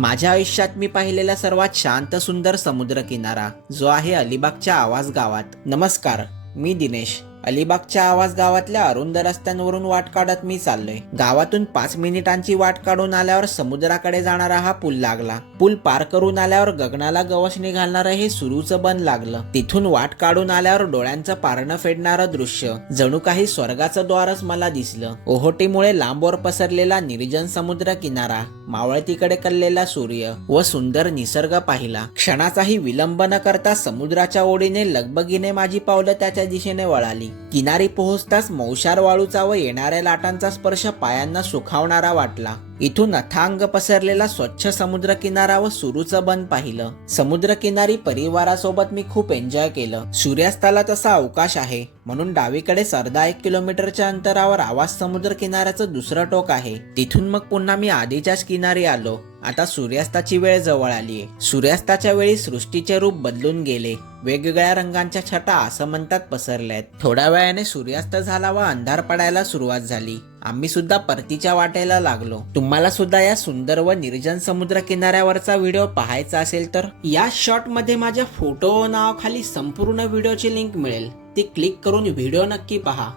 माझ्या आयुष्यात मी पाहिलेला सर्वात शांत सुंदर समुद्र किनारा जो आहे अलिबागच्या आवाज गावात। नमस्कार, मी दिनेश। अलिबागच्या आवाज गावातल्या अरुंद रस्त्यांवरून वाट काढत मी चाललोय। गावातून 5 मिनिटांची वाट काढून आल्यावर समुद्राकडे जाणारा हा पूल लागला। पूल पार करून आल्यावर गगनाला गवसणी घालणारं हे सुरूचं बन लागलं। तिथून वाट काढून आल्यावर डोळ्यांचं पारणं फेडणारं दृश्य, जणू काही स्वर्गाचं द्वारच मला दिसलं। ओहोटीमुळे लांबवर पसरलेला निर्जन समुद्र किनारा, मावळतीकडे कललेला सूर्य व सुंदर निसर्ग पाहिला। क्षणाचाही विलंब न करता समुद्राच्या ओढीने लगबगीने माझी पावलं त्याच्या दिशेने वळाली। किनारी पोहोचताच मौशार वाळूचा व येणाऱ्या लाटांचा स्पर्श पायांना सुखावणारा वाटला। इथून अथांग पसरलेला स्वच्छ समुद्र किनारा व सुरूचं बन पाहिलं। समुद्र किनारी परिवारासोबत मी खूप एन्जॉय केलं। सूर्यास्ताला तसा अवकाश आहे, म्हणून डावीकडे अर्धा 1 किलोमीटरच्या अंतरावर आवाज समुद्र किनाऱ्याचं दुसरं टोक आहे। तिथून मग पुन्हा मी आधीच्याच किनारी आलो। आता सूर्यास्ताची वेळ जवळ आलीये। सूर्यास्ताच्या वेळी सृष्टीचे रूप बदलून गेले। वेगवेगळ्या रंगांच्या छटा आसमंतात पसरल्यात। थोड्या वेळाने सूर्यास्त झाला व अंधार पडायला सुरुवात झाली। आम्ही सुद्धा परतीच्या वाटेला लागलो। तुम्हाला सुद्धा या सुंदर व निर्जन समुद्र किनाऱ्यावरचा व्हिडिओ पाहायचा असेल तर या शॉर्ट मध्ये माझ्या फोटो नावाखाली संपूर्ण व्हिडिओची लिंक मिळेल, ती क्लिक करून व्हिडिओ नक्की पहा।